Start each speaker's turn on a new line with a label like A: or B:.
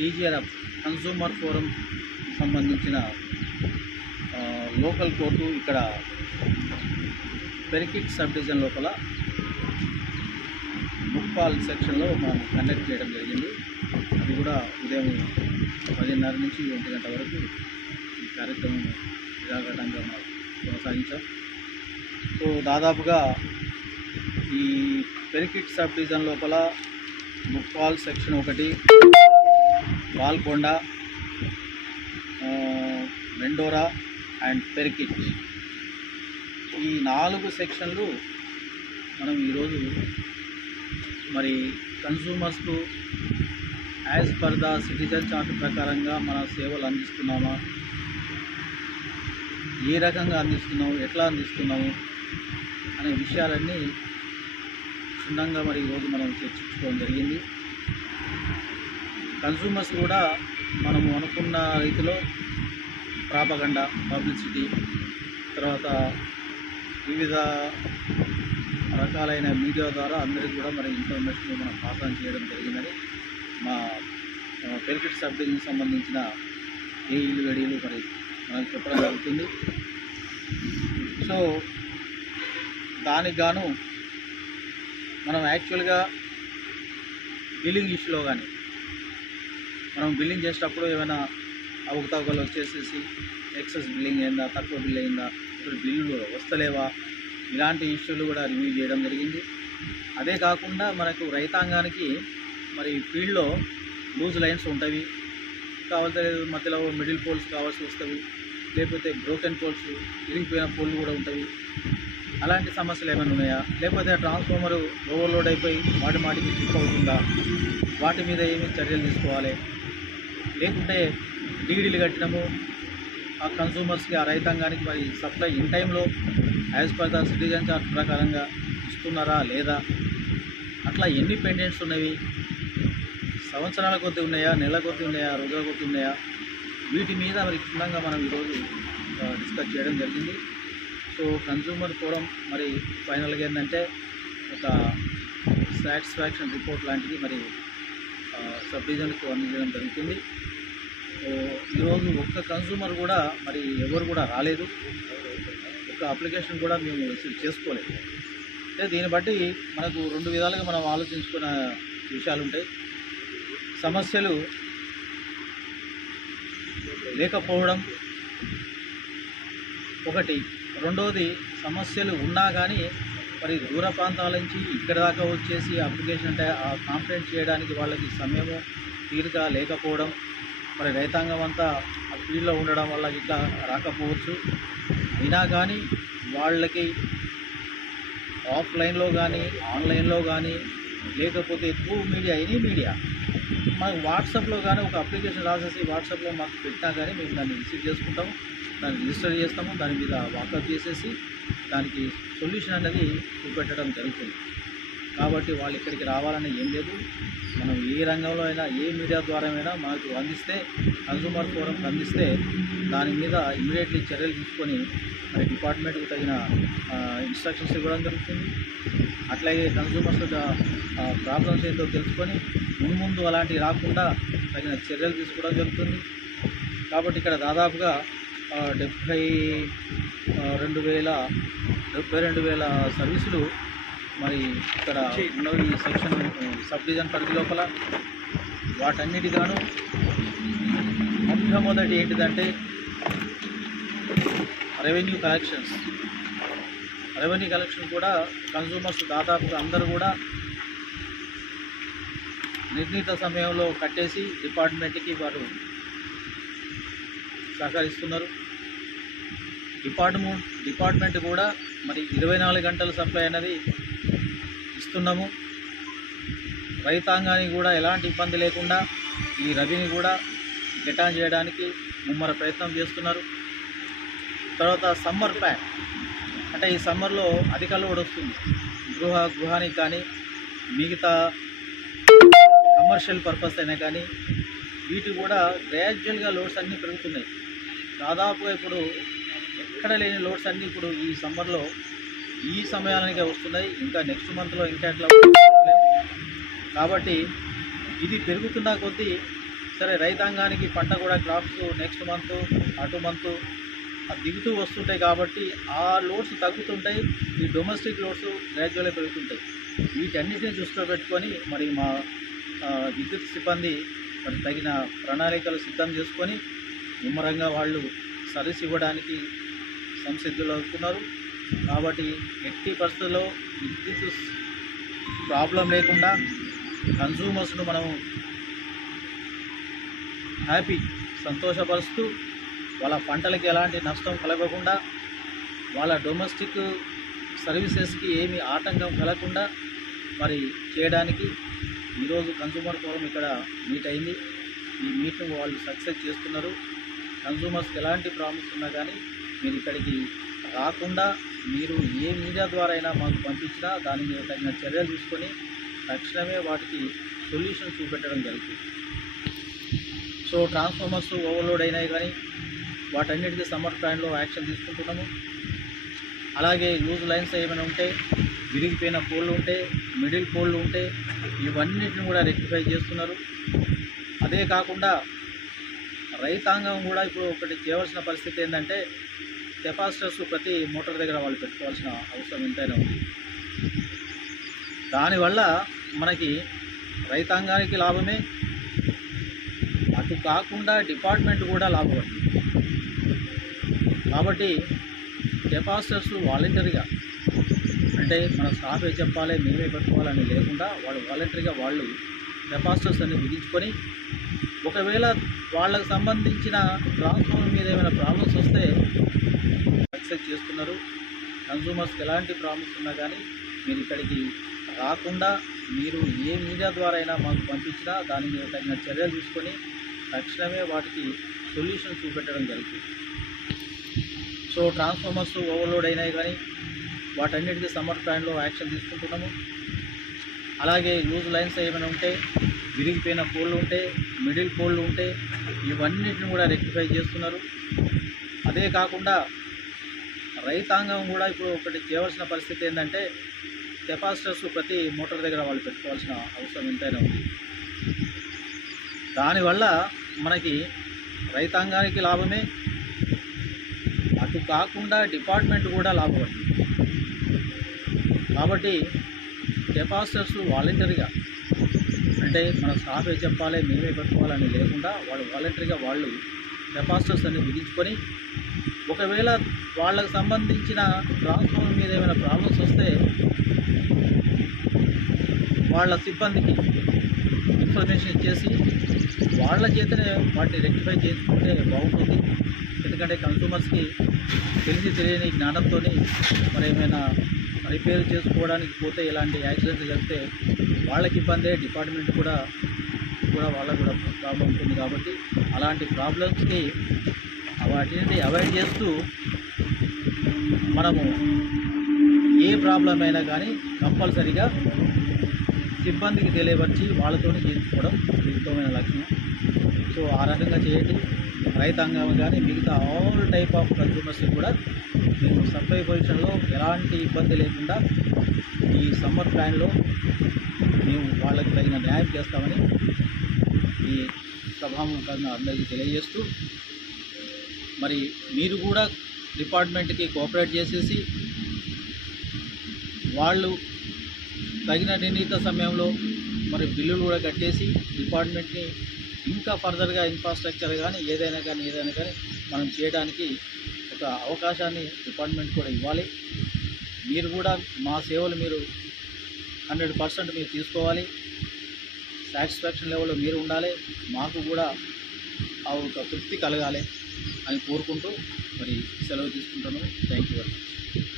A: CGRF consumer forum సంబంధించిన local court ఇక్కడ పెరికిట్ సబ్ డివిజన్ లోపల ముప్పాల్ సెక్షన్లో మనం కండక్ట్ చేయడం జరిగింది. అది కూడా ఉదయం పదిన్నర నుంచి ఒంటి గంట వరకు ఈ కార్యక్రమం నిరాఘాటంగా మనం కొనసాగించాం. సో దాదాపుగా ఈ పెరికిట్ సబ్ డివిజన్ లోపల ముప్పాల్ సెక్షన్ ఒకటి పాల్కొండ మెండోరా అండ్ పెరికిట్. ఈ నాలుగు సెక్షన్లు మనం ఈరోజు మరి కన్సూమర్స్కు as per the citizen chart ప్రకారంగా మన సేవలు అందిస్తున్నామా? ఏ రకంగా అందిస్తున్నాము ఎట్లా అందిస్తున్నాము అనే విషయాలన్నీ క్షుణ్ణంగా మరి ఈరోజు మనం చర్చించుకోవడం జరిగింది. కన్సూమర్స్ కూడా మనము అనుకున్న రీతిలో ప్రాపగండ పబ్లిసిటీ తర్వాత వివిధ రకాలైన మీడియా ద్వారా అందరికీ కూడా మరి ఇన్ఫర్మేషన్ మనం పాస్ ఆన్ చేయడం జరిగిందని మా పెరికిట్ సబ్ డివిజన్కి సంబంధించిన ఏఈలు గడియలు మరి మనకు చెప్పడం జరుగుతుంది. సో దానికి గాను మనం యాక్చువల్గా బిల్లింగ్ ఇష్యూలో కానీ మనం బిల్లింగ్ చేసేటప్పుడు ఏమైనా అవకతవకలు వచ్చేసేసి ఎక్సెస్ బిల్లింగ్ అయిందా తక్కువ బిల్ అయిందా ఇప్పుడు బిల్లులు వస్తలేవా? ఇలాంటి ఇష్యూలు కూడా రివ్యూ చేయడం జరిగింది. అదే కాకుండా మనకు రైతాంగానికి మరి ఫీల్డ్లో లూజ్ లైన్స్ ఉంటాయి. కావాల్సిన మధ్యలో మిడిల్ పోల్స్ కావాల్సి వస్తుంది లేకపోతే బ్రోకెన్ పోల్స్ ఇరిగిపోయిన పోల్లు కూడా ఉంటాయి. అలాంటి సమస్యలు ఏమైనా ఉన్నాయా? లేకపోతే ట్రాన్స్ఫార్మర్ ఓవర్లోడ్ అయిపోయి మాటి మాటికి ట్రిప్ అవుతుందా వాటి మీద ఏమి చర్యలు తీసుకోవాలి? లేకుంటే డీడీలు కట్టడము ఆ కన్సూమర్స్కి ఆ రైతాంగానికి మరి సప్లై ఇన్ టైంలో as per the citizen chart ప్రకారంగా ఇస్తున్నారా లేదా? అట్లా ఎన్ని పెండెంట్స్ ఉన్నవి? సంవత్సరాల కొద్ది ఉన్నాయా? నెల కొద్ది ఉన్నాయా? రోజుల కొద్ది ఉన్నాయా? వీటి మీద మరి క్షుణ్ణంగా మనం ఈరోజు డిస్కస్ చేయడం జరిగింది. సో కన్సూమర్ ఫోరం మరి ఫైనల్గా ఏంటంటే ఒక సాటిస్ఫాక్షన్ రిపోర్ట్ లాంటిది మరి సబ్ డివిజన్కి అందించడం జరుగుతుంది ఈరోజు ఒక్క కన్సూమర్ కూడా మరి ఎవరు కూడా రాలేదు. ఒక్క అప్లికేషన్ కూడా మేము రిసీవ్ చేసుకోలేదు. అంటే దీన్ని బట్టి మనకు రెండు విధాలుగా మనం ఆలోచించుకున్న విషయాలు ఉంటాయి సమస్యలు లేకపోవడం ఒకటి. రెండవది సమస్యలు ఉన్నా కానీ మరి దూర ప్రాంతాల నుంచి ఇక్కడ దాకా వచ్చేసి అప్లికేషన్ అంటే ఆ కాంప్లైంట్ చేయడానికి వాళ్ళకి సమయము తీరిక లేకపోవడం మరి రైతాంగం అంతా ఆ ఫీల్డ్లో ఉండడం వల్ల ఇట్లా రాకపోవచ్చు. అయినా కానీ వాళ్ళకి ఆఫ్లైన్లో కానీ ఆన్లైన్లో కానీ లేకపోతే ఎక్కువ మీడియా ఎనీ మీడియా మాకు వాట్సాప్లో కానీ ఒక అప్లికేషన్ రాసేసి వాట్సాప్లో మాకు పెట్టినా కానీ మేము దాన్ని రిసీవ్ చేసుకుంటాము. దాన్ని రిజిస్టర్ చేస్తాము. దాని మీద వాకప్ చేసేసి దానికి సొల్యూషన్ అనేది చూపెట్టడం జరుగుతుంది. కాబట్టి వాళ్ళు ఇక్కడికి రావాలని ఏం లేదు. మనం ఏ రంగంలో అయినా ఏ మీడియా ద్వారా అయినా మనకు అందిస్తే కన్సూమర్ ఫోరంకి అందిస్తే దాని మీద ఇమీడియట్లీ చర్యలు తీసుకొని మరి డిపార్ట్మెంట్కి తగిన ఇన్స్ట్రక్షన్స్ ఇవ్వడం జరుగుతుంది. అట్లాగే కన్సూమర్స్ ప్రాబ్లమ్స్ ఏంటో తెలుసుకొని ముందు అలాంటివి రాకుండా తగిన చర్యలు తీసుకోవడం జరుగుతుంది. కాబట్టి ఇక్కడ దాదాపుగా డెబ్భై రెండు వేల డెబ్బై రెండు వేల సర్వీసులు మరి ఇక్కడ ఉన్నవి ఈ సెక్షన్ సబ్ డివిజన్ పరిధి లోపల వాటన్నిటిగాను మొట్టమొదటి ఏంటిదంటే రెవెన్యూ కలెక్షన్స్ రెవెన్యూ కలెక్షన్ కూడా కన్సూమర్స్ దాదాపుగా అందరూ కూడా నిర్ణీత సమయంలో కట్టేసి డిపార్ట్మెంట్కి వారు సహకరిస్తున్నారు. డిపార్ట్మెంట్ డిపార్ట్మెంట్ కూడా మరి ఇరవై నాలుగు గంటల సప్లై అనేది ఇస్తున్నాము రైతాంగానికి కూడా ఎలాంటి ఇబ్బంది లేకుండా ఈ రవిని కూడా రిటర్న్ చేయడానికి ముమ్మర ప్రయత్నం చేస్తున్నారు. తర్వాత సమ్మర్ ప్యాక్ అంటే ఈ సమ్మర్లో అధిక లోడ్ వస్తుంది. గృహ గృహానికి కానీ మిగతా కమర్షియల్ పర్పస్ అయినా కానీ వీటి కూడా గ్రాడ్యువల్గా లోడ్స్ అన్నీ పెరుగుతున్నాయి. దాదాపుగా ఇప్పుడు ఎక్కడ లేని లోడ్స్ అన్నీ ఇప్పుడు ఈ సమ్మర్లో ఈ సమయానికి వస్తున్నాయి. ఇంకా నెక్స్ట్ మంత్లో ఇంకా ఎట్లా కాబట్టి ఇది పెరుగుతున్న కొద్దీ సరే రైతాంగానికి పంట కూడా క్రాప్స్ నెక్స్ట్ మంత్ అటు మంత్ దిగుతూ వస్తుంటాయి కాబట్టి ఆ లోడ్స్ తగ్గుతుంటాయి. ఈ డొమెస్టిక్ లోడ్స్ గ్రాడ్యువల్గా పెరుగుతుంటాయి. వీటన్నిటిని దృష్టిలో పెట్టుకొని మరి మా విద్యుత్ సిబ్బంది మరి తగిన ప్రణాళికలు సిద్ధం చేసుకొని ముమ్మరంగా వాళ్ళు సర్వీస్ ఇవ్వడానికి సంసిద్ధులు అవుతున్నారు. కాబట్టి ఎట్టి పరిస్థితుల్లో విద్యుత్ ప్రాబ్లం లేకుండా కన్సూమర్స్ను మనం హ్యాపీ సంతోషపరుస్తూ వాళ్ళ పంటలకి ఎలాంటి నష్టం కలగకుండా వాళ్ళ డొమెస్టిక్ సర్వీసెస్కి ఏమి ఆటంకం కలగకుండా మరి చేయడానికి ఈరోజు కన్సూమర్ ఫోరం ఇక్కడ మీట్ అయింది. ఈ మీట్ను వాళ్ళు సక్సెస్ చేస్తున్నారు. కన్సూమర్స్కి ఎలాంటి ప్రాబ్లమ్స్ ఉన్నా కానీ మీరు ఇక్కడికి రాకుండా మీరు ఏ మీడియా ద్వారా అయినా మాకు పంపించినా దాని మీద తగిన చర్యలు తీసుకొని తక్షణమే వాటికి సొల్యూషన్ చూపెట్టడం జరుగుతుంది. సో ట్రాన్స్ఫార్మర్స్ ఓవర్లోడ్ అయినాయి కానీ వాటన్నిటికీ సమ్మర్ ప్లాన్లో యాక్షన్ తీసుకుంటున్నాము. అలాగే లూజ్ లైన్స్ ఏమైనా ఉంటే విరిగిపోయిన పోళ్ళు ఉంటే మిడిల్ పోళ్ళు ఉంటే ఇవన్నిటిని కూడా రెక్టిఫై చేస్తున్నారు. అదే కాకుండా రైతాంగం కూడా ఇప్పుడు ఒకటి చేయవలసిన పరిస్థితి ఏంటంటే కెపాసిటర్స్ ప్రతి మోటార్ దగ్గర వాళ్ళు పెట్టుకోవాల్సిన అవసరం ఎంతైనా ఉంది. దానివల్ల మనకి రైతాంగానికి లాభమే. అటు కాకుండా డిపార్ట్మెంట్ కూడా లాభపడుతుంది. కాబట్టి కెపాసిటర్స్ వాలంటరీగా అంటే మన స్టాఫే చెప్పాలి మేమే పెట్టుకోవాలని లేకుండా వాళ్ళు వాలంటరీగా వాళ్ళు కెపాసిటర్స్ అన్ని విధించుకొని ఒకవేళ వాళ్ళకు సంబంధించిన ట్రాన్స్ఫార్మర్ మీద ఏమైనా ప్రాబ్లమ్స్ వస్తే యాక్సెస్ చేస్తున్నారు. కన్సూమర్స్కి ఎలాంటి ప్రామిస్ ఉన్నా కానీ మీరు ఇక్కడికి రాకుండా మీరు ఏ మీడియా ద్వారా అయినా మాకు పంపించినా దాని మీద తగిన చర్యలు తీసుకొని తక్షణమే వాటికి సొల్యూషన్ చూపెట్టడం జరుగుతుంది. సో ట్రాన్స్ఫార్మర్స్ ఓవర్లోడ్ అయినాయి కానీ వాటన్నిటికీ సమ్మర్ ప్లాన్లో యాక్షన్ తీసుకుంటున్నాము. అలాగే లూజ్ లైన్స్ ఏమైనా ఉంటే విరిగిపోయిన పోళ్ళు ఉంటే మిడిల్ పోళ్ళు ఉంటే ఇవన్నిటిని కూడా రెక్టిఫై చేస్తున్నారు. అదే కాకుండా రైతాంగం కూడా ఇప్పుడు ఒకటి చేయవలసిన పరిస్థితి ఏంటంటే కెపాసిటర్స్ ప్రతి మోటార్ దగ్గర వాళ్ళు పెట్టుకోవాల్సిన అవసరం ఎంతైనా ఉంది. దానివల్ల మనకి రైతాంగానికి లాభమే. అటు కాకుండా డిపార్ట్మెంట్ కూడా లాభపడుతుంది. కాబట్టి కెపాసిటర్స్ వాలంటరీగా అంటే మన స్టాఫే చెప్పాలి మేమే పెట్టుకోవాలని లేకుండా వాళ్ళు వాలంటరీగా వాళ్ళు కెపాసిటర్స్ అన్ని విధించుకొని ఒకవేళ వాళ్ళకు సంబంధించిన ట్రాన్స్ఫార్మర్ మీద ఏమైనా ప్రాబ్లమ్స్ వస్తే వాళ్ళ సిబ్బందికి ఇన్ఫర్మేషన్ ఇచ్చేసి వాళ్ళ చేతనే వాటిని రెక్టిఫై చేసుకుంటే బాగుంటుంది. ఎందుకంటే కన్సూమర్స్కి తెలిసి తెలియని జ్ఞానంతో మరి ఏమైనా రిపేర్ చేసుకోవడానికి పోతే ఇలాంటి యాక్సిడెంట్ జరిగితే వాళ్ళకి ఇబ్బందే డిపార్ట్మెంట్ కూడా కూడా వాళ్ళకు కూడా ప్రాబ్లం ఉంటుంది కాబట్టి అలాంటి ప్రాబ్లమ్స్కి వాటిని అవాయిడ్ చేస్తూ మనము ఏ ప్రాబ్లం అయినా కానీ కంపల్సరీగా సిబ్బందికి తెలియపరిచి వాళ్ళతో చేయించుకోవడం ఉత్తమమైన లక్ష్యం సో ఆ రకంగా చేయండి. రైతాంగం కానీ మిగతా ఆల్ టైప్ ఆఫ్ కన్సూమర్స్ కూడా మేము సప్లై పొజిషన్లో ఎలాంటి ఇబ్బంది లేకుండా ఈ సమ్మర్ ప్లాన్లో మేము వాళ్ళకి తగిన న్యాయం చేస్తామని ఈ సభాముఖంగా అందరికీ తెలియజేస్తూ మరి మీరు కూడా డిపార్ట్మెంట్కి కోఆపరేట్ చేసేసి వాళ్ళు తగిన నిర్ణీత సమయంలో మరి బిల్లులు కూడా కట్టేసి డిపార్ట్మెంట్ని ఇంకా ఫర్దర్గా ఇన్ఫ్రాస్ట్రక్చర్ కానీ ఏదైనా కానీ ఏదైనా కానీ మనం చేయడానికి ఒక అవకాశాన్ని డిపార్ట్మెంట్ కూడా ఇవ్వాలి. మీరు కూడా మా సేవలు మీరు హండ్రెడ్ పర్సెంట్ మీరు తీసుకోవాలి. సాటిస్ఫాక్షన్ లెవెల్లో మీరు ఉండాలి. మాకు కూడా ఆ ఒక తృప్తి కలగాలి. అని కోరుకుంటూ మరి సెలవు తీసుకుంటాను. Thank you very much